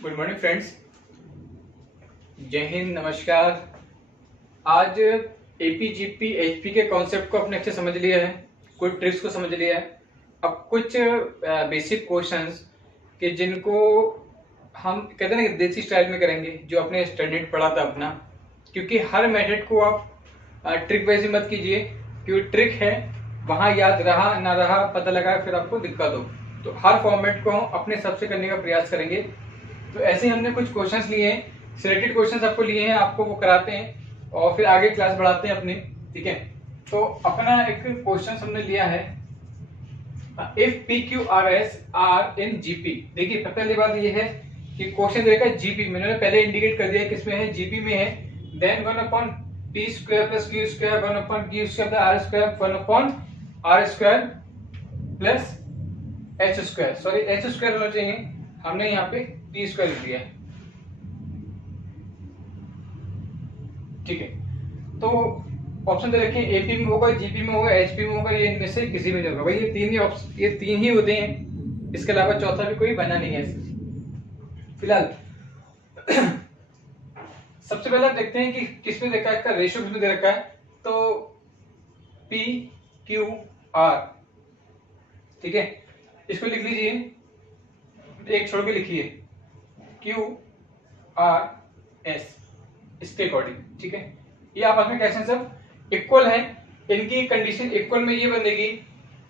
Good morning friends. जय हिंद, नमस्कार। आज एपी जीपी एचपी के कॉन्सेप्ट को अपने अच्छे समझ लिया है, कुछ ट्रिक्स को समझ लिया है। अब कुछ बेसिक क्वेश्चंस कि जिनको हम कहते हैं ना देसी स्टाइल में करेंगे, जो अपने स्टैंडर्ड पढ़ा था अपना। क्योंकि हर मेथड को आप ट्रिक वैसे मत कीजिए, क्योंकि ट्रिक है वहां याद रहा ना रहा पता लगा फिर आपको दिक्कत हो। तो हर फॉर्मेट को हम अपने हिसाब से करने का प्रयास करेंगे। तो ऐसे हमने कुछ क्वेश्चंस लिए हैं, सिलेक्टेड क्वेश्चंस आपको लिए हैं, आपको वो कराते हैं और फिर आगे क्लास बढ़ाते हैं अपनी। ठीक है, तो अपना एक क्वेश्चन हमने लिया है, if p q r s are in GP. देखिए पहली बात ये है कि क्वेश्चन देखा जीपी, मैंने पहले इंडिकेट कर दिया किसमें है, जीपी में है। Then 1 upon p square plus q square, 1 upon q square plus r square, 1 upon r square plus h square. Sorry h square होना चाहिए, हमने यहाँ पे पी स्क्वायर लिख दिया है। ठीक है, तो ऑप्शन दे रखे एपी में होगा, जीपी में होगा, एचपी में होगा, ये इनमें से किसी में नहीं होगा। भाई ये तीन ही होते हैं, इसके अलावा चौथा भी कोई बना नहीं है फिलहाल। सबसे पहले आप देखते हैं कि किसमें देखा है, इसका रेशियो किसमें दे रखा है। तो पी क्यू आर, ठीक है, इसको लिख लीजिए, एक छोड़ के लिखिए क्यू आर एस इसके अकॉर्डिंग। ठीक है, ये आपस में कैसे सब इक्वल है, इनकी कंडीशन इक्वल में ये बनेगी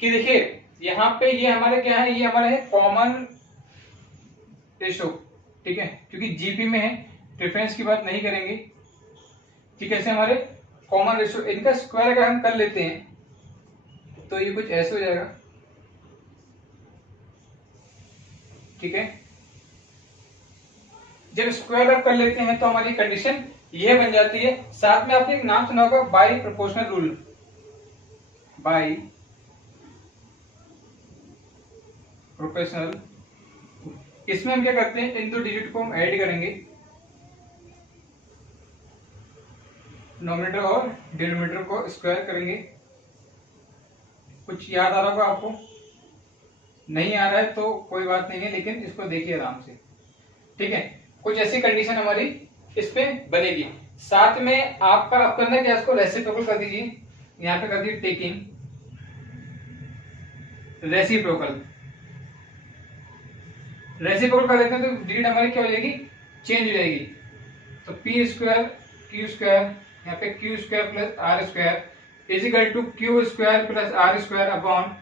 कि देखिए यहाँ पे ये हमारे क्या है, ये हमारे है कॉमन रेशो। ठीक है, क्योंकि जीपी में है, डिफरेंस की बात नहीं करेंगे। ठीक है, ऐसे हमारे कॉमन रेशो, इनका स्क्वायर अगर हम कर लेते हैं तो ये कुछ ऐसे हो जाएगा। ठीक है, जब स्क्वायर अप कर लेते हैं तो हमारी कंडीशन ये बन जाती है। साथ में आपने एक नाम सुना होगा by proportional rule, by proportional. इसमें हम क्या करते हैं, इन दो डिजिट को हम ऐड करेंगे, नोमिनेटर और डिनोमिनेटर को स्क्वायर करेंगे। कुछ याद आ रहा होगा आपको, नहीं आ रहा है तो कोई बात नहीं है, लेकिन इसको देखिए आराम से। ठीक है, कुछ ऐसी कंडीशन हमारी इस पे बनेगी। साथ में आपका अब करना क्या, इसको रेसिप्रोकल कर दीजिए, यहां पे कर दीजिए टेकिंग रेसिप्रोकल। रेसिप्रोकल कर देते हैं तो डिजिट हमारी क्या हो जाएगी, चेंज हो जाएगी। तो पी स्क्वायर क्यू स्क्वायर, यहाँ पे q square plus r square is equal to q square plus r square upon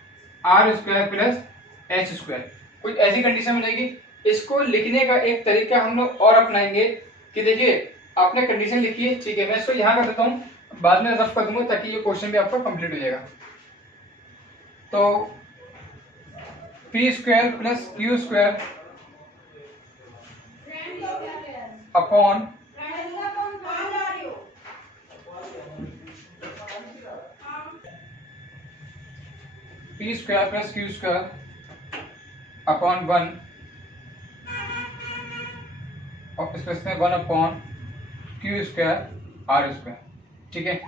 r square plus h square. कुछ ऐसी कंडीशन बनेगी। इसको लिखने का एक तरीका हम लोग और अपनाएंगे कि देखिए आपने कंडीशन लिखी है, ठीक है, मैं इसको यहां कर देता हूं, बाद में रफ कर दूंगा ताकि ये क्वेश्चन भी आपका कंप्लीट हो जाएगा। तो p square plus q square upon p square plus q square upon 1 और इसमें 1 upon q square r square. ठीक है,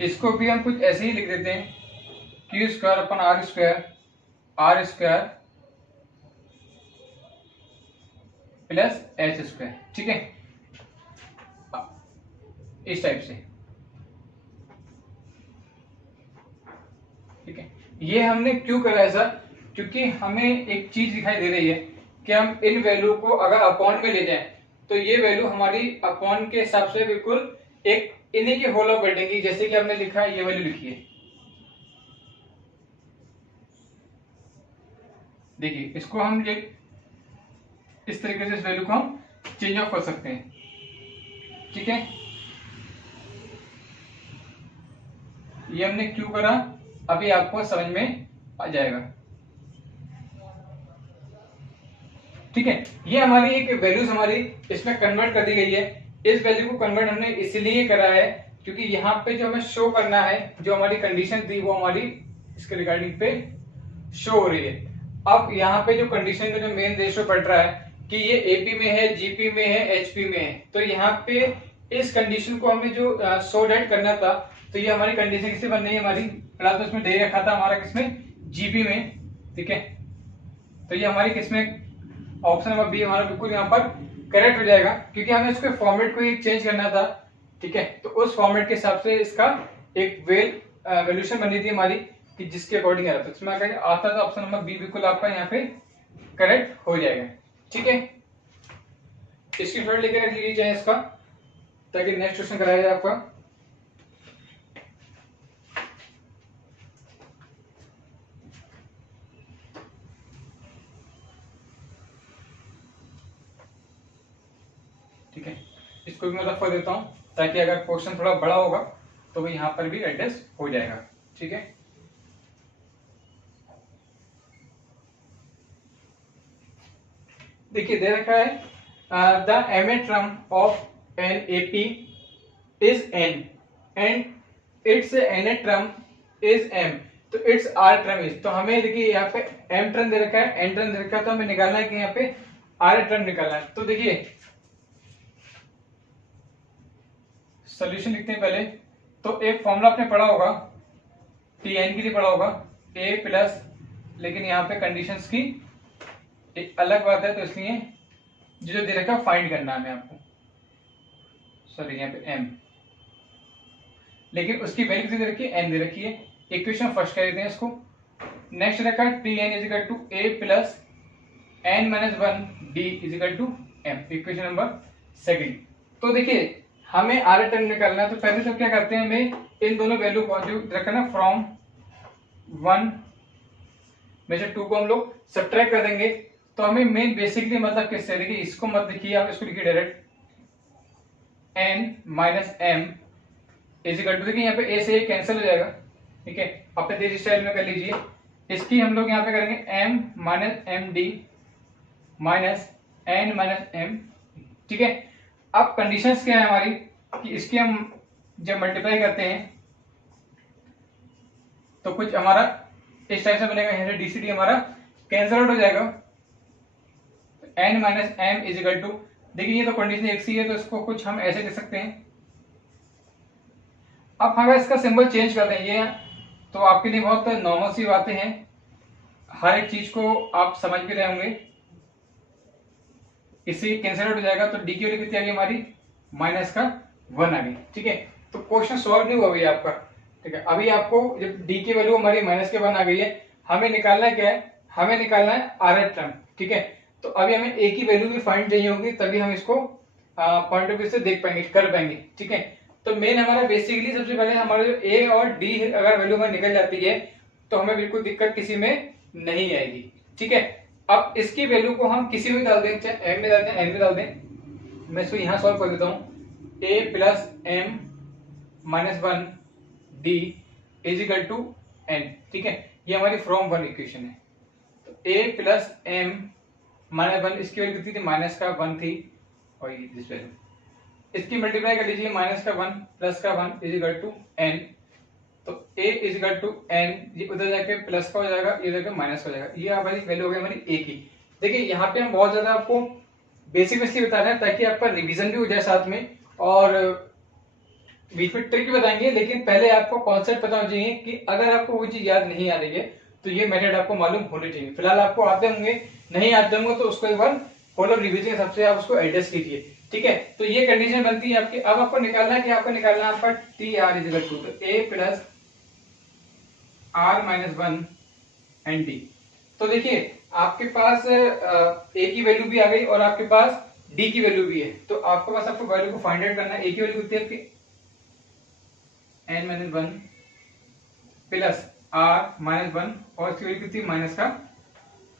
इसको भी हम कुछ ऐसे ही लिख देते हैं, q square upon r square plus h square. ठीक है, इस टाइप से। ठीक है, ये हमने क्यों करा ऐसा, क्योंकि हमें एक चीज दिखाई दे रही है कि हम इन वैल्यू को अगर अपॉन में ले जाएं तो ये वैल्यू हमारी अपॉन के हिसाब से बिल्कुल एक इन्हीं के होल ऑफ बैठेगी। जैसे कि हमने लिखा है, ये वैल्यू लिखी है, देखिए इसको हम इस तरीके से इस वैल्यू को हम चेंज ऑफ कर सकते हैं। ठीक है, ये हमने क्यों करा अभी आपको समझ में आ जाएगा। ठीक है, ये हमारी एक वैल्यूज हमारी इसमें कन्वर्ट कर दी गई है। इस वैल्यू को कन्वर्ट हमने इसलिए करा है क्योंकि यहाँ पे जो हमें शो करना है, जो हमारी कंडीशन थी वो हमारी इसके रिगार्डिंग पे शो हो रही है। अब यहाँ पे जो कंडीशन का जो मेन रेशियो पड़ रहा है कि ये एपी में है, जीपी में है, एचपी में है, तो यहाँ पे इस कंडीशन को हमें जो सॉर्ट आउट करना था, तो ये हमारी कंडीशन किससे बन रही है, हमारी क्लास में उसमें दे रखा था हमारा किसमें, जीपी में। ठीक है, तो ये हमारी किसमें ऑप्शन नंबर बी हमारा बिल्कुल यहाँ पर करेक्ट हो जाएगा, क्योंकि हमें इसके फॉर्मेट को चेंज करना था। ठीक है, तो उस फॉर्मेट के हिसाब से इसका एक वैल्यूशन बनी थी हमारी कि जिसके अकॉर्डिंग आ रहा था। इसमें अगर आता तो ऑप्शन नंबर बी बिल्कुल आपका यहाँ पे करेक्ट हो जाएगा। ठीक है, इसकी स्क्रीनशॉट लेकर रख लीजिए चाहे इसका, ताकि नेक्स्ट क्वेश्चन कराया जाए आपका। ठीक है, इसको भी मैं रफ कर देता हूं, ताकि अगर क्वेश्चन थोड़ा बड़ा होगा तो वो यहां पर भी एडजस्ट हो जाएगा। ठीक है, देखिए दे रखा है the mth term of an AP is N and its nth term is M, तो इट्स आर ट्रम इज। तो हमें देखिए यहाँ पे एम ट्रम दे रखा है, एन ट्रम दे रखा है, तो हमें निकालना है कि यहाँ पे आर ट्रम निकालना है। तो देखिए सॉल्यूशन लिखते हैं पहले। तो एक फॉर्मूला आपने पढ़ा होगा, टी एन के लिए पढ़ा होगा, ए प्लस, लेकिन यहाँ पे कंडीशंस की एक अलग बात है, तो इसलिए जो दे रखा है फाइंड करना है हमें आपको, सॉरी यहाँ पे एम, लेकिन उसकी वैल्यू कितनी दे रखी है, एन दे रखी है। इक्वेशन फर्स्ट कर देते हैं इसको। नेक्स्ट रखा है t n is equal to a plus n minus one d equal to m, equation number second. तो देखिए हमें आर टर्म निकालना है, तो पहले तो क्या करते हैं, हमें इन दोनों वैल्यू को जो रखा ना फ्रॉम 1 में से 2 को हम लोग सब्ट्रैक्ट कर देंगे। तो हमें मेन बेसिकली मतलब किससे, देखिए इसको मत लिखिए आप, इसको लिखिए direct n minus m equal to, देखिए यहाँ पे ए से ए कैंसिल हो जाएगा। ठीक है, अपने देश स्टाइल में कर लीजिए। इसकी हम लोग यहाँ पे करेंगे m minus m d minus n minus m. ठीक है, अब कंडीशंस क्या है हमारी कि इसकी हम जब मल्टीप्लाई करते हैं तो कुछ हमारा इस टाइप से बनेगा, यहाँ से डीसीडी हमारा कैंसिल आउट हो जाएगा। N minus m equal to, देखिए ये तो कंडीशन एक सी है, तो इसको कुछ हम ऐसे लिख सकते हैं। अब अगर इसका सिंबल चेंज कर दें, ये तो आपके लिए बहुत नॉर्मल सी बातें हैं, हर एक चीज को आप समझ भी रहे होंगे। इससे कैंसिल आउट हो जाएगा, तो डी की वैल्यू कितनी आ गई हमारी, माइनस का 1 आ गई। ठीक है, तो क्वेश्चन सॉल्व नहीं हुआ अभी आपका। ठीक है, अभी आपको जब डी की वैल्यू हमारी माइनस के 1 आ गई है, हमें निकालना क्या है, हमें निकालना है आर एफ टर्म। ठीक है, तो अभी हमें ए की वैल्यू भी फाइंड चाहिए होगी, तभी हम इसको पॉइंट ऑफ व्यू से देख पाएंगे, कर पाएंगे। ठीक है, तो मेन हमारा बेसिकली सबसे पहले हमारे जो ए और डी अगर वैल्यू हमें निकल जाती है तो हमें बिल्कुल दिक्कत किसी में नहीं आएगी। ठीक है, अब इसकी वैल्यू को हम किसी में डाल दें, चाहे एम में डाल दें, एन में डाल दें। मैं इसको यहां सॉल्व कर देता हूं, A plus M minus 1 D is equal to N. ठीक है, ये हमारी फ्रॉम 1 इक्वेशन है। तो ए प्लस एम माइनस 1, इसकी वैल्यू कितनी थी, माइनस का 1 थी, और ये दिस वैल्यू, इसकी मल्टीप्लाई कर लीजिए, माइनस का 1 प्लस का 1 इज इक्वल टू एन। तो a is equal to n, ये उधर जाके प्लस का हो जाएगा, इधर जाके माइनस का हो जाएगा। ये हमारी वैल्यू हो गई हमारी a की। देखिए यहाँ पे हम बहुत ज्यादा आपको बेसिक इसलिए बता रहे हैं ताकि आपका रिवीजन भी हो जाए साथ में, और बीच में ट्रिक भी बताएंगे, लेकिन पहले आपको कॉन्सेप्ट पता होना चाहिए कि अगर आपको वो चीज याद नहीं आ रही है तो ये मेथड आपको मालूम होनी चाहिए। फिलहाल आपको आते होंगे, नहीं आते होंगे तो उसको एक बार फॉलो रिवीजन के हिसाब से आप उसको एडजस्ट कीजिए। ठीक है, तो ये कंडीशन बनती है आपकी। अब आपको निकालना है कि आपको निकालना है आपका T R is equal to, तो A plus are minus 1 N D. तो देखिए आपके पास ए की वैल्यू भी आ गई और आपके पास डी की वैल्यू भी है, तो आपके पास आपको वैल्यू को फाइंड आउट करना है। ए की वैल्यू कितनी है आपकी, n minus 1 plus are minus 1, और इसकी वैल्यू कितनी, माइनस का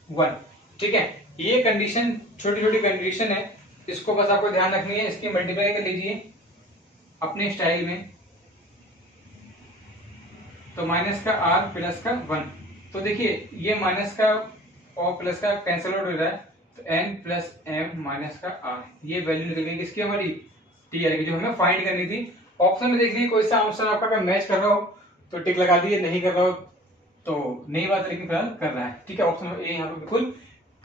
1। ठीक है, ये कंडीशन छोटी छोटी कंडीशन है, इसको बस आपको ध्यान रखनी है। इसकी मल्टीप्लाई कर लीजिए अपने स्टाइल में, तो माइनस का आर प्लस का 1। तो देखिए ये माइनस का और प्लस का कैंसिल आउट हो रहा है, तो एन प्लस एम माइनस का आर, ये वैल्यू निकल गई किसकी, हमारी टी आर की, जो हमें फाइंड करनी थी। ऑप्शन में देख लीजिए कोई सा आंसर आपका अगर मैच कर रहा हो तो टिक लगा दीजिए, नहीं कर रहा हो तो नहीं बात है, लेकिन फिलहाल कर रहा है। ठीक है, ऑप्शन ए यहाँ पे बिल्कुल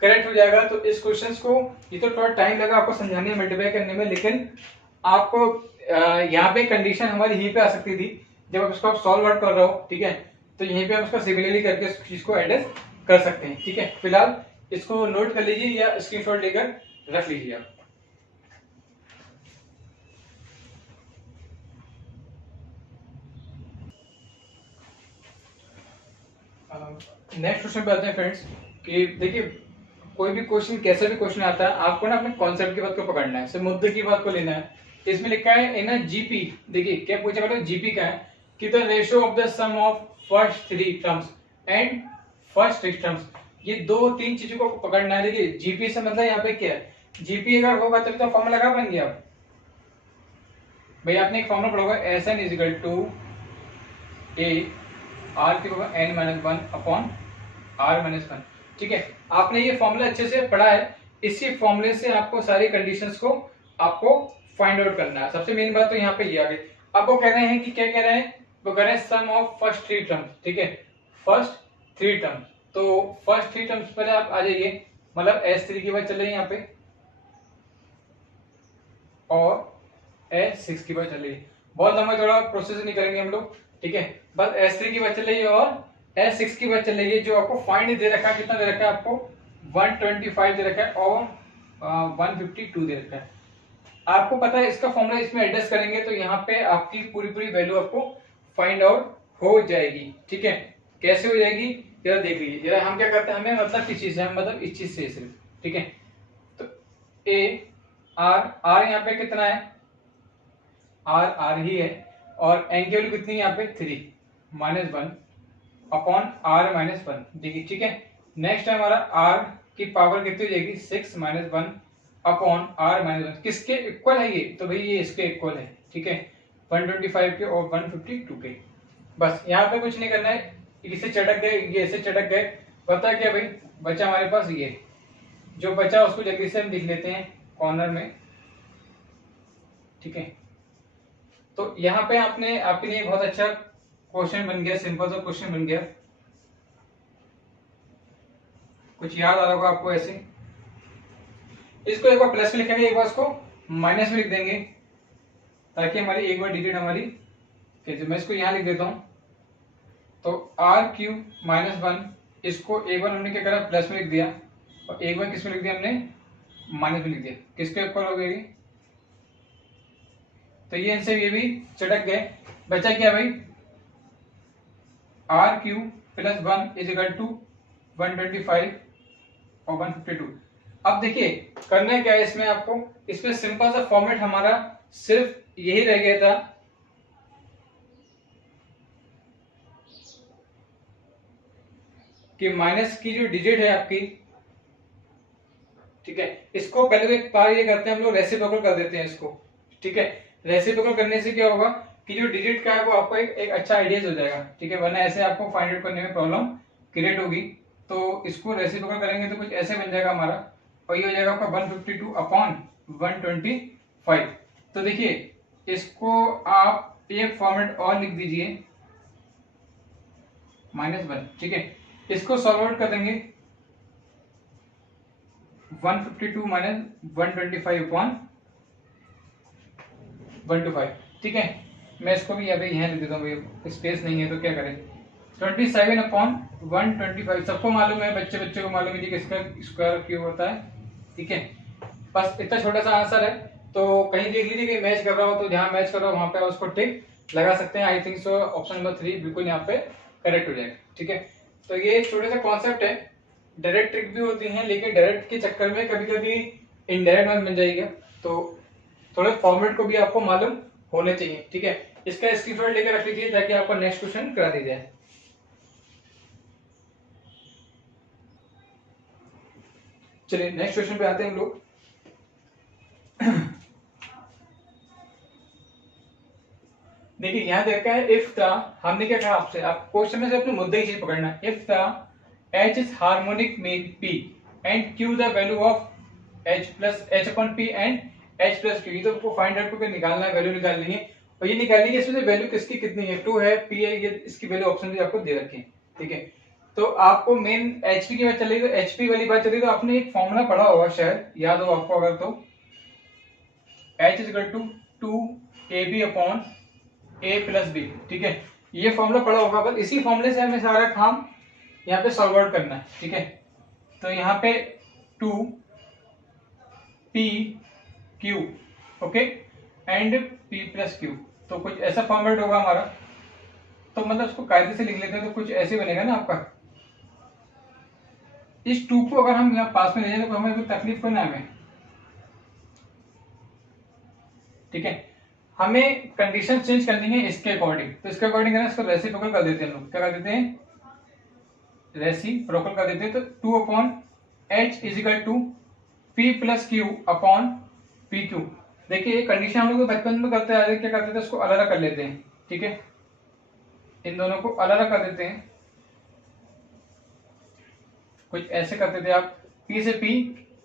करेक्ट हो जाएगा। तो इस क्वेश्चन को ये तो थोड़ा टाइम लगा आपको समझाने में, मल्टीप्लाई करने में, लेकिन आपको यहाँ पे कंडीशन हमारी यहीं पे आ सकती थी जब आप इसको सॉल्व आउट कर रहे हो। ठीक है, तो यहीं पे हम इसको सिमिलरली करके इस चीज को एडजस्ट कर सकते हैं। ठीक है, फिलहाल इसको नोट कर लीजिए या स्क्रीनशॉट लेकर रख लीजिए आप। नेक्स्ट क्वेश्चन पे आते हैं फ्रेंड्स कि देखिए कोई भी क्वेश्चन कैसा भी क्वेश्चन आता है आपको ना अपने कॉन्सेप्ट की बात को पकड़ना है, सिर्फ मुद्दे की बात को लेना है। इसमें लिखा है इन जीपी, देखिए क्या पूछा गया जीपी का है कि the ratio of the sum of first three terms and first six terms, ये दो तीन चीजों को पकड़ना है। देखिए जीपी से मतलब यहाँ पे क्या है, जीपी अगर होगा तभी तो फॉर्मूला लगा पाएंगे आप। भाई आपने एक फॉर्मूला पढ़ा होगा S N is equal to A R की power N minus one upon are minus one. ठीक है, आपने ये फॉर्मूला अच्छे से पढ़ा है। इसी फॉर्मूले से आपको सारी कंडीशंस को आपको फाइंड आउट करना है। सबसे मेन बात तो यहाँ पे ये आ गई। अब वो कह रहे हैं कि क्या कह रहे हैं, वो कह रहे हैं सम ऑफ फर्स्ट थ्री टर्म्स। ठीक है, फर्स्ट थ्री टर्म्स, तो फर्स्ट थ्री टर्म्स पहले आप आ जाइए, मतलब एस थ्री की बात चल रही है यहाँ पे और एस सिक्स की बात चल रही है। बहुत लंबा थोड़ा प्रोसेस नहीं करेंगे हम लोग। ठीक है, बस एस थ्री की बात चल रही है और एस सिक्स की बात चल रही है। जो आपको फाइंड दे रखा है, कितना दे रखा है आपको 125 दे रखा है और 152 दे रखा है। आपको पता है इसका फॉर्मूला इसमें एडजस्ट करेंगे तो यहाँ पे आपकी पूरी पूरी वैल्यू आपको फाइंड आउट हो जाएगी। ठीक है, कैसे हो जाएगी जरा देख लीजिए। जरा हम क्या करते हैं, हमें मतलब किस चीज से, हम मतलब इस चीज से सिर्फ। ठीक है, तो ए आर, आर यहाँ पे कितना है, आर आर ही है और एन की वैल्यू कितनी है यहाँ पे 3 minus one upon are minus one. देखिए ठीक है, नेक्स्ट है हमारा आर की पावर कितनी हो जाएगी 6 minus one upon are minus one. किसके इक्वल है ये, तो भाई ये इसके इक्वल है। ठीक है, 125 के और 152 के। बस यहाँ पे कुछ नहीं करना है, इसे चटक गए, ये इसे चटक गए। पता क्या भाई बचा हमारे पास ये, जो बचा उसको जल्दी से हम लिख लेते हैं कॉर्नर में। ठीक है, तो यहाँ पे आपने आपके लिए बहुत अच्छा क्वेश्चन बन गया, सिंपल सा क्वेश्चन बन गया। कुछ याद आ रहा होगा आपको ऐसे। इसको एक बार प्लस में लिखेंगे, एक बार इसको माइनस में लिख देंगे ताकि हमारी एक बार डिजिट हमारी कैसे। मैं इसको यहाँ लिख देता हूं, तो आर क्यूब माइनस वन, इसको एक बार हमने क्या करा प्लस में लिख दिया और एक बार किसमें लिख दिया हमने माइनस में लिख दिया। किसके इक्वल हो गई, तो ये इनसे ये भी चटक गए। बचा क्या भाई, r cube plus one is equal to 125 और 152। अब देखिए करना क्या है इसमें आपको, इसमें सिंपल सा फॉर्मेट हमारा सिर्फ यही रह गया था कि माइनस की जो डिजिट है आपकी, ठीक है, इसको पहले तो एक बार ये करते हैं हम लोग रेसिप्रोकल कर देते हैं इसको। ठीक है, रेसिप्रोकल करने से क्या होगा कि जो डिजिट का है वो आपको एक अच्छा आइडिया हो जाएगा। ठीक है, वरना ऐसे आपको फाइंड आउट करने में प्रॉब्लम क्रिएट होगी। तो इसको रेसिप्रोकल करेंगे तो कुछ ऐसे बन जाएगा हमारा, और ये हो जाएगा आपका 152 अपॉन 125। तो देखिए इसको आप एक फॉर्मेट और लिख दीजिए -1। ठीक है, इसको सॉल्व आउट कर देंगे 152 माइनस 125 अपॉन 125। ठीक है, मैं इसको भी यहाँ लिख देता हूँ, स्पेस नहीं है तो क्या करें। 27 अपॉन 125, सबको मालूम है, बच्चे को मालूम है कि इसका स्क्वायर क्यों होता है। ठीक है, बस इतना छोटा सा आंसर है। तो कहीं देख लीजिए कि मैच कर रहा हो तो जहां मैच कर रहा हो वहां पे उसको टिक लगा सकते हैं। I think so option number 3 बिल्कुल यहाँ पे करेक्ट हो जाएगा। ठीक है, तो ये छोटे सा कॉन्सेप्ट है। डायरेक्ट ट्रिक भी होती है, लेकिन डायरेक्ट के चक्कर में कभी कभी इनडायरेक्ट बन जाएगा, तो थोड़े फॉर्मेट को भी आपको मालूम होने चाहिए। ठीक है, इसका स्क्रीनशॉट लेकर रख लीजिए ताकि आपको नेक्स्ट क्वेश्चन करा दी जाए। चलिए नेक्स्ट क्वेश्चन पे आते हैं हम लोग। देखिए यहाँ देखा है इफ द, हमने क्या कहा आपसे, आप क्वेश्चन में से अपने मुद्दे की चीज पकड़ना है। If the h is harmonic main p and q the value of h plus h upon p and h plus q, ये तो आपको फाइंड आउट करके निकालना है, वैल्यू निकालनी है। और ये निकालनी है इसमें से वैल्यू किसकी कितनी है, 2 है, p है, ये इसकी वैल्यू ऑप्शन भी आपको दे रखी है। ठीक है, तो आपको मेन hp की बात चल रही है, तो hp वाली बात चल रही है, तो आपने एक फॉर्मूला पढ़ा होगा शायद, याद हो आपको अगर, तो h is equal to 2ab upon a plus b. ठीक है, ये फॉर्मूला पढ़ा होगा, बस इसी फॉर्मूले से हमें सारा काम यहाँ पे सॉल्व आउट करना है। ठीक है, तो यहाँ पे 2p okay and p plus q, तो कुछ ऐसा फॉर्मेट होगा हमारा। तो मतलब इसको कायदे से लिख लेते हैं तो कुछ ऐसे बनेगा ना आपका, इस 2 को अगर हम यहाँ पास में ले जाए तो हमें कोई तकलीफ कोई ना हमें, ठीक है। हमें कंडीशन चेंज करनी है इसके अकॉर्डिंग, तो इसके अकॉर्डिंग इसको रेसिप्रोकल कर देते हैं हम लोग, क्या कर देते हैं, रेसिप्रोकल कर देते हैं। तो 2/h is equal to p plus q upon p q. देखिए ये कंडीशन हम लोग बचपन में करते आ रहे, क्या करते थे, इसको अलग अलग कर लेते हैं, ठीक है, इन दोनों को अलग अलग कर देते हैं, कुछ ऐसे करते थे आप, p से p,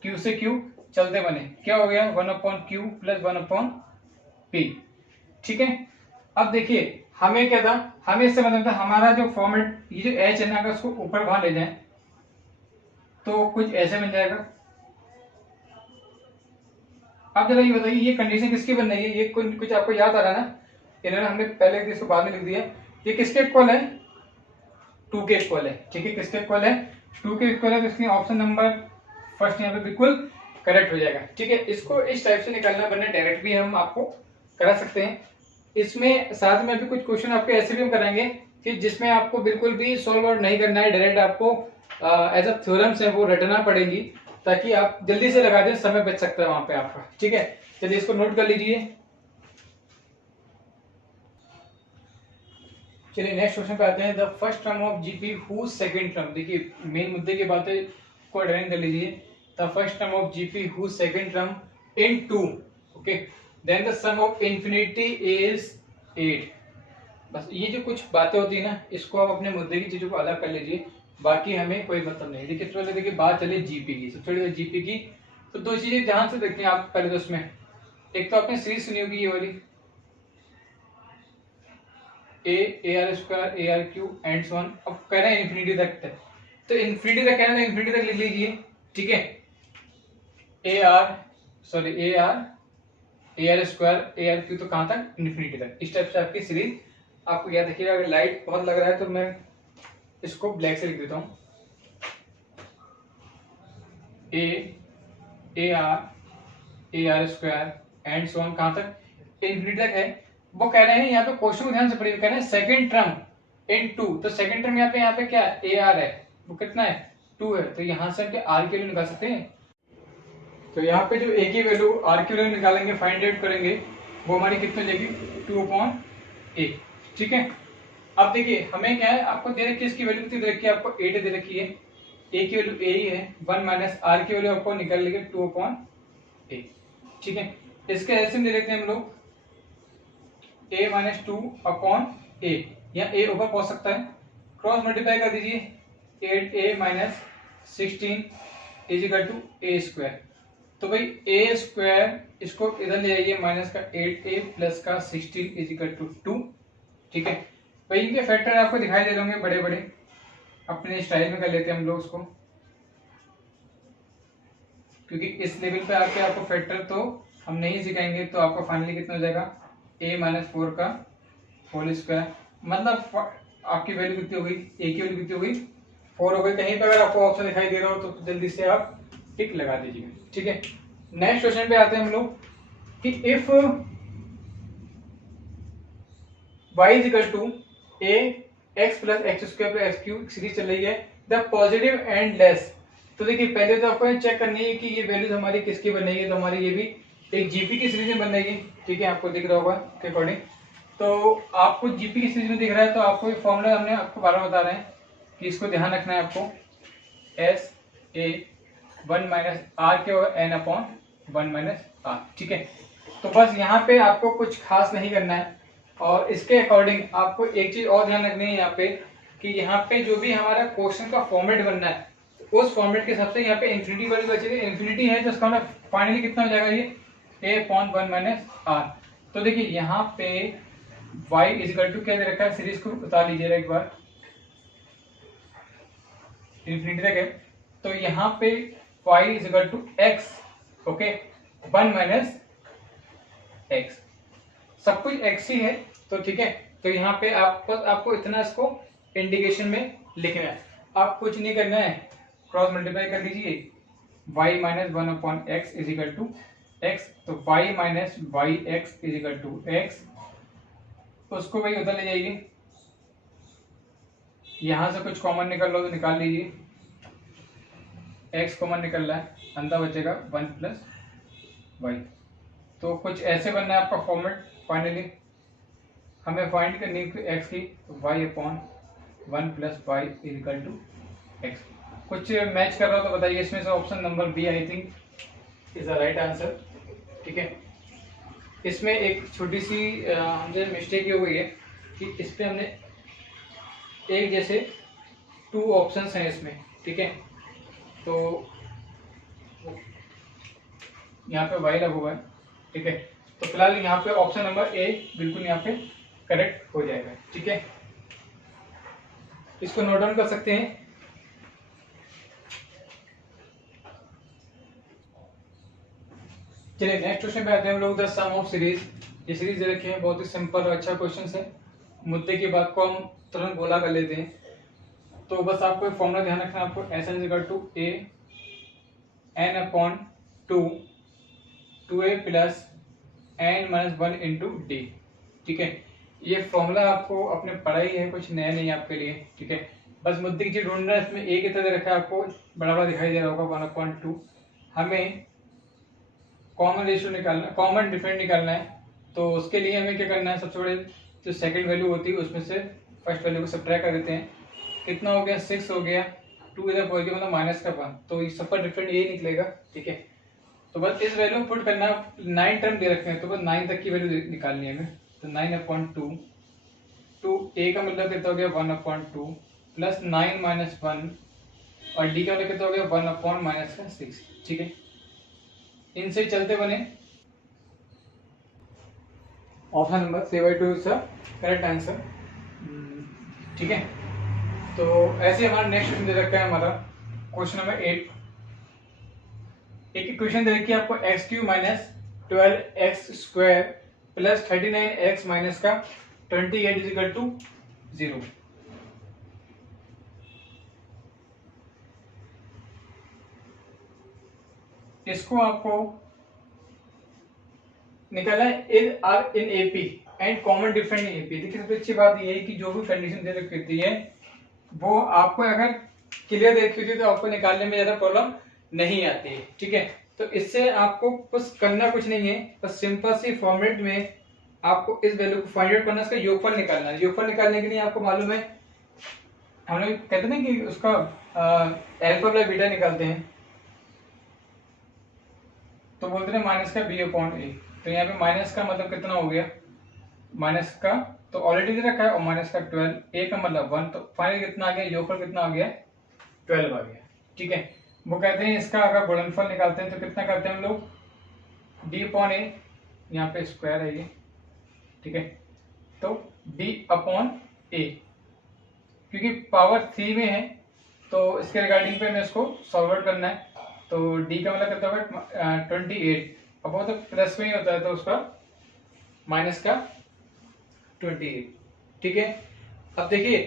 q से q चलते बने, क्या हो गया 1/q प्लस 1/p, ठीक है। अब देखिए हमें क्या था, हमें इससे मतलब था हमारा जो फॉर्मेट, ये जो h है ना, अगर उसको ऊपर वहां ले जाए तो कुछ ऐसे बन जाएगा। अब जरा ये बताइए ये कंडीशन किसकी बन रही है, ये कुछ आपको याद आ रहा है ना, इन्होंने हमने पहले इसको बाद में लिख दिया, ये किसके इक्वल है, 2 के इक्वल है, ठीक है, किसके इक्वल है, 2 के इक्वल है, तो इसलिए ऑप्शन नंबर फर्स्ट यहाँ पे बिल्कुल करेक्ट हो जाएगा, ठीक है। इसको इस टाइप से निकालना, वरना डायरेक्ट भी हम आपको करा सकते हैं। इसमें साथ में अभी कुछ क्वेश्चन आपके ऐसे भी हम कराएंगे कि जिसमें आपको बिल्कुल भी सॉल्व आउट नहीं करना है, डायरेक्ट आपको एज अ थ्योरम्स है वो रटना पड़ेगी, ताकि आप जल्दी से लगा दें, समय बच सकता है वहां पे आपका, ठीक है। चलिए इसको नोट कर लीजिए। चलिए नेक्स्ट क्वेश्चन पे आते हैं। The first term of GP whose second term, देखिए मेन मुद्दे की बातें को अटेंड कर लीजिए। The first term of GP whose second term in 2, okay, then the sum of infinity is 8। बस ये जो कुछ बातें होती है ना, इसको आप अपने मुद्दे की चीजों को अलग कर लीजिए, बाकी हमें कोई मतलब नहीं। देखिए सबसे देखिए बात चले जीपी की, सबसे पहले जीपी की, तो दो चीजें ध्यान से देखते हैं आप पहले। तो उसमें एक तो आपने सीरीज सुनी होगी ये वाली, A R square A R Q and so on. अब कह रहे हैं इन्फिनिटी तक, तो इन्फिनिटी तक कह रहे हैं, इन्फिनिटी तक लिख लीजिए, ठीक है। A R square A R Q, तो कहां तक, इन्फिनिटी तक। इस टाइप से आपकी सीरीज आपको याद रखिएगा। अगर लाइट बहुत लग रहा है तो मैं इसको ब्लैक से लिख देता हूं, A R square and so on, कहां तक, इन्फिनिटी तक है। वो कह रहे हैं यहाँ पे क्वेश्चन को ध्यान से पढ़िए, कह रहे हैं सेकंड टर्म इन 2, तो सेकंड टर्म यहाँ पे क्या ए आर है, वो कितना है 2 है, तो यहाँ से क्या आर की वैल्यू निकाल सकते हैं। तो यहाँ पे जो ए की वैल्यू आर की वैल्यू निकालेंगे, फाइंड आउट करेंगे, वो हमारी कितनी जाएगी 2/a, ठीक है। अब देखिए हमें क्या है, आपको दे रखी है इसकी वैल्यू कितनी दे रखी है, आपको 8 दे रखी है, ए की वैल्यू ए ही है, 1 माइनस आर की वैल्यू आपको निकाल लेंगे 2/a, ठीक है। इसके ऐसे दे लेते हैं हम लोग a माइनस 2/a, या a ऊपर पहुंच सकता है, क्रॉस मल्टीप्लाई कर दीजिए, 8a minus 16 is equal to a square. तो भाई a स्क्वायर इसको इधर ले जाइए, माइनस का 8a प्लस का 16 इज इक्वल टू 2, ठीक है। भाई इनके फैक्टर आपको दिखाई दे रहे होंगे बड़े बड़े, अपने स्टाइल में कर लेते हैं हम लोग उसको, क्योंकि इस लेवल पे आके आपको फैक्टर तो हम नहीं सिखाएंगे, तो आपको फाइनली कितना हो जाएगा a माइनस 4 का होल स्क्वायर, मतलब आपकी वैल्यू कितनी हो गई, a की वैल्यू कितनी हो गई 4 हो गई। कहीं पर अगर आपको ऑप्शन दिखाई दे रहा हो तो जल्दी से आप टिक लगा दीजिए, ठीक है। नेक्स्ट क्वेश्चन पे आते हैं हम लोग कि if y is equal to a x plus x square plus x cube series चल रही है, द पॉजिटिव एंड लेस। तो देखिए पहले तो आपको चेक करनी है कि ये वैल्यूज हमारी किसकी बनेगी, तो हमारी ये भी एक जीपी की सीरीज में बनेगी, ठीक है, आपको दिख रहा होगा के अकॉर्डिंग। तो आपको जीपी की सीरीज में दिख रहा है, तो आपको ये फॉर्मूला हमने आपको बार बता रहे हैं कि इसको ध्यान रखना है आपको, एस ए 1 माइनस आर के और एन अपॉन 1 माइनस आर, ठीक है। तो बस यहाँ पे आपको कुछ खास नहीं करना है, और इसके अकॉर्डिंग आपको एक चीज और ध्यान रखनी है यहाँ पे, कि यहाँ पे जो भी हमारा क्वेश्चन का फॉर्मेट बनना है, उस फॉर्मेट के हिसाब से यहाँ पे इन्फिनिटी वैल्यू बचेगी, इन्फिनिटी है तो इसका फाइनली कितना हो जाएगा, ये a अपॉन 1 माइनस आर। तो देखिए यहाँ पे y इज इक्वल टू क्या दे रखा है, सीरीज को बता लीजिएगा एक बार, इन्फिनिटी तक है, तो यहाँ पे y is equal to x, okay, 1 minus x, सब कुछ x ही है, तो ठीक है। तो यहाँ पे आपको इतना इसको इंडिकेशन में लिखना है, आप कुछ नहीं करना है, क्रॉस मल्टीप्लाई कर लीजिए, y minus 1 upon x is equal to x, तो y minus y x is equal to x, उसको भाई उधर ले जाइए, यहां से कुछ कॉमन निकाल लो तो निकाल लीजिए, एक्स कॉमन निकल रहा है, अंदर बचेगा 1 प्लस वाई। तो कुछ ऐसे बनना है आपका फॉर्मेट। फाइनली हमें फाइंड करनी है एक्स की, y upon 1 plus y equal to x. कुछ मैच कर रहा हो तो बताइए। इसमें से option number b I think is the right answer. ठीक है, इसमें एक छोटी सी हमसे मिस्टेक ये हो गई है कि इस पे हमने एक जैसे 2 ऑप्शंस हैं इसमें। ठीक है, तो यहाँ पे वाई लगा हुआ है। ठीक है, तो फिलहाल यहाँ पे ऑप्शन नंबर ए बिल्कुल यहाँ पे करेक्ट हो जाएगा। ठीक है, इसको नोट डाउन कर सकते हैं। चलिए नेक्स्ट क्वेश्चन पे आते हैं हम लोग। The sum of series. ये सीरीज दे रखे हैं, बहुत ही सिंपल और अच्छा क्वेश्चन है। मुद्दे की बात को हम तुरंत बोला कर लेते हैं। तो बस आपको एक फॉर्मूला ध्यान रखना है। आपको s n equal to a n upon 2 a plus n minus 1 into d. ठीक है, ये फॉर्मूला आपको अपने पढ़ाई है, कुछ नया नहीं आपके लिए। ठीक है, बस मुद्दे की चीज ढूंढना है। इसमें ए की तरह रखा है, आपको बड़ा बड़ा दिखाई दे रहा होगा 1/2। हमें कॉमन रेशियो निकालना, कॉमन डिफरेंट निकालना है। तो उसके लिए हमें क्या करना है, सबसे बड़े जो सेकंड वैल्यू होती है उसमें से फर्स्ट वैल्यू को सब्ट्रैक्ट कर देते हैं। कितना हो गया, 6 हो गया, 2 इधर पहुंच गया, मतलब माइनस का 1। तो इस सब पर डिफरेंट ये निकलेगा। ठीक है, तो बस इस वैल्यू पुट करना। 9 टर्म दे रखे हैं, तो बस 9 तक की वैल्यू निकालनी है हमें। तो 9/2, टू ए का मतलब कितना हो गया 1/2 प्लस 9 माइनस 1, और डी का मतलब कितना हो गया 1/-6। ठीक है, इनसे चलते बने option number 3/2 is the correct answer. ठीक है, तो ऐसे हमारा नेक्स्ट क्वेश्चन दे रखा है, हमारा क्वेश्चन नंबर 8। एक इक्वेशन दे रखी है आपको x³ minus 12x² plus 39x minus का 28 इज इक्वल टू 0। इसको आपको निकालना है in AP and common different in AP. देखिए सबसे अच्छी बात ये है कि जो भी कंडीशन दे रखी होती है वो आपको अगर क्लियर दे रखी होती है तो आपको निकालने में ज्यादा प्रॉब्लम नहीं आती है। ठीक है, तो इससे आपको बस करना कुछ नहीं है, बस सिंपल सी फॉर्मेट में आपको इस वैल्यू को फाइंड आउट करना, इसका योगफल निकालना है। योगफल निकालने के लिए आपको मालूम है, हम लोग कहते हैं कि उसका अल्फा प्लस बीटा निकालते हैं, तो बोलते हैं माइनस का b/a। तो यहाँ पे माइनस का मतलब कितना हो गया, माइनस का तो ऑलरेडी दे रखा है, और माइनस का 12, a का मतलब 1, तो फाइनल कितना आ गया, योगफल कितना आ गया 12 आ गया। ठीक है, वो कहते हैं इसका अगर गुणनफल निकालते हैं तो कितना करते हैं हम लोग, d/a, यहाँ पे स्क्वायर है ये। ठीक है, तो d/a, क्योंकि पावर 3 में है तो इसके रिगार्डिंग पे हमें इसको सॉल्व आउट करना है। तो d का मतलब कितना होगा 28, अब वो तो प्लस में ही होता है तो उसका माइनस का 28। ठीक है, अब देखिए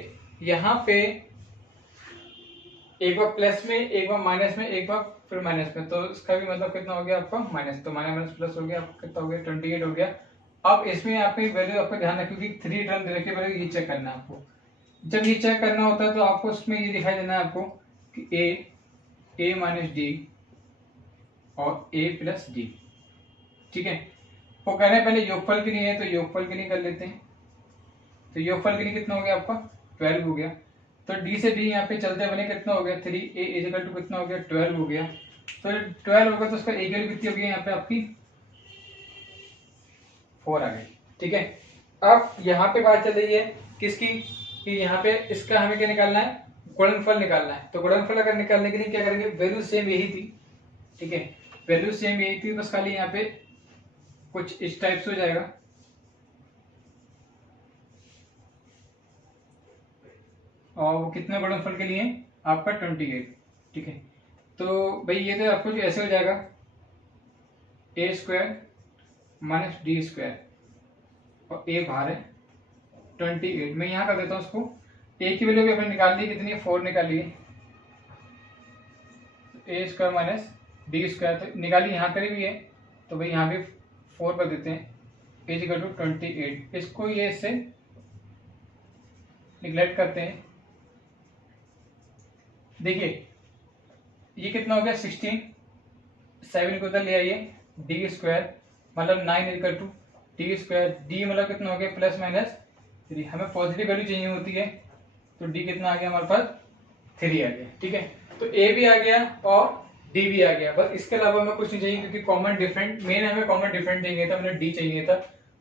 यहाँ पे एक बार प्लस में, एक बार माइनस में, एक बार फिर माइनस में, तो इसका भी मतलब कितना हो गया आपका माइनस, तो माइनस प्लस हो गया, कितना हो गया 28 हो गया। अब इसमें आपकी वैल्यू आपको ध्यान रखिए कि 3 टर्म दे रखे, पहले ये चेक करना है आपको। जब ये चेक करना होता है तो आपको उसमें ये दिखाई देना है आपको कि a माइनस डी और a प्लस डी। ठीक है, वो कह रहे हैं पहले योगफल के लिए है, तो योगफल के लिए कर लेते हैं। तो योगफल के लिए कितना हो गया आपका 12 हो गया, तो d से d यहाँ पे चलते बने कितना हो गया 3a इज इक्वल टू कितना हो गया 12 हो गया। तो 12 होगा तो उसका a की वैल्यू कितनी हो गई यहाँ पे आपकी 4 आ गई। ठीक है, अब यहाँ पे बात चल रही है किसकी, कि यहाँ पे इसका हमें क्या निकालना है, गुणनफल निकालना है। तो गुणनफल अगर निकालने के लिए क्या करेंगे, वैल्यू सेम यही थी। ठीक है, वैल्यू सेम यही थी, बस खाली यहाँ पे कुछ इस टाइप से हो जाएगा। और वो कितना गुणनफल के लिए आपका 28। ठीक है, तो भाई ये तो आपको ऐसे हो जाएगा a² माइनस d² और a बाहर है 28। मैं यहाँ कर देता हूँ उसको, a की वैल्यू भी अपने निकाल ली, कितनी है 4 निकाली है, a² माइनस d², तो निकाली यहाँ करी भी है, तो भाई यहाँ भी 4 कर देते हैं, इज इक्वल टू 28। इसको ये इससे निगलेक्ट करते हैं। देखिए ये कितना हो गया 16, 7 को उधर ले आइए, डी स्क्वायर मतलब 9 equal to d square, d मतलब कितना हो गया प्लस माइनस 3। हमें पॉजिटिव वैल्यू चाहिए होती है, तो डी कितना आ गया हमारे पास 3 आ गया। ठीक है, तो ए भी आ गया और डी भी आ गया, बस इसके अलावा हमें कुछ नहीं चाहिए क्योंकि कॉमन डिफरेंट, मेन हमें कॉमन डिफरेंट चाहिए था, हमें डी चाहिए था।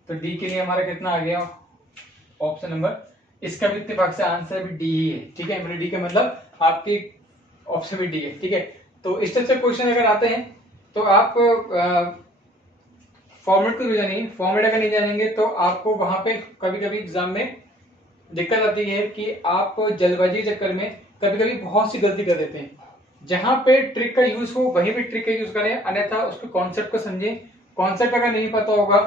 तो डी के लिए हमारा कितना आ गया ऑप्शन नंबर, इसका भी इत्तेफाक से आंसर भी डी ही है। ठीक है, मतलब डी का मतलब आपकी ऑप्शन भी डी है। ठीक है, तो इस तरह से क्वेश्चन अगर आते हैं तो आप फॉर्मेट को भी जानिए, फॉर्मेट अगर नहीं जानेंगे तो आपको वहां पे कभी कभी एग्जाम में दिक्कत आती है कि आप जल्दबाजी के चक्कर में कभी कभी बहुत सी गलती कर देते हैं। जहां पे ट्रिक का यूज हो वहीं पे ट्रिक का यूज करें, अन्यथा उसके कॉन्सेप्ट को समझें। कॉन्सेप्ट अगर नहीं पता होगा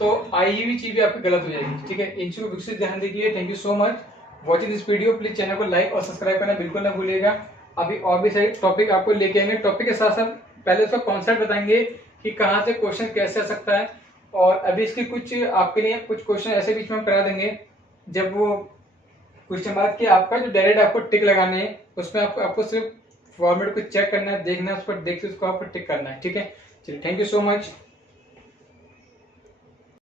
तो आई हुई चीज भी आपकी गलत हो जाएगी। ठीक है, इन चीजों को विशेष ध्यान दीजिए। Thank you so much watching this video. Please channel को लाइक और सब्सक्राइब करना बिल्कुल ना भूलिएगा। अभी और भी सारे टॉपिक आपको लेके आएंगे। टॉपिक के साथ साथ पहले उसका कॉन्सेप्ट बताएंगे कि कहाँ से क्वेश्चन कैसे आ सकता है, और अभी इसकी कुछ आपके लिए कुछ क्वेश्चन ऐसे बीच में हम करा देंगे जब वो कुछ टाइम बाद कि आपका जो डायरेक्ट आपको टिक लगाने हैं, उसमें आपको सिर्फ फॉर्मेट को चेक करना है, देखना है, उस पर देख के उसको आपको टिक करना है। ठीक है, चलिए थैंक यू सो मच।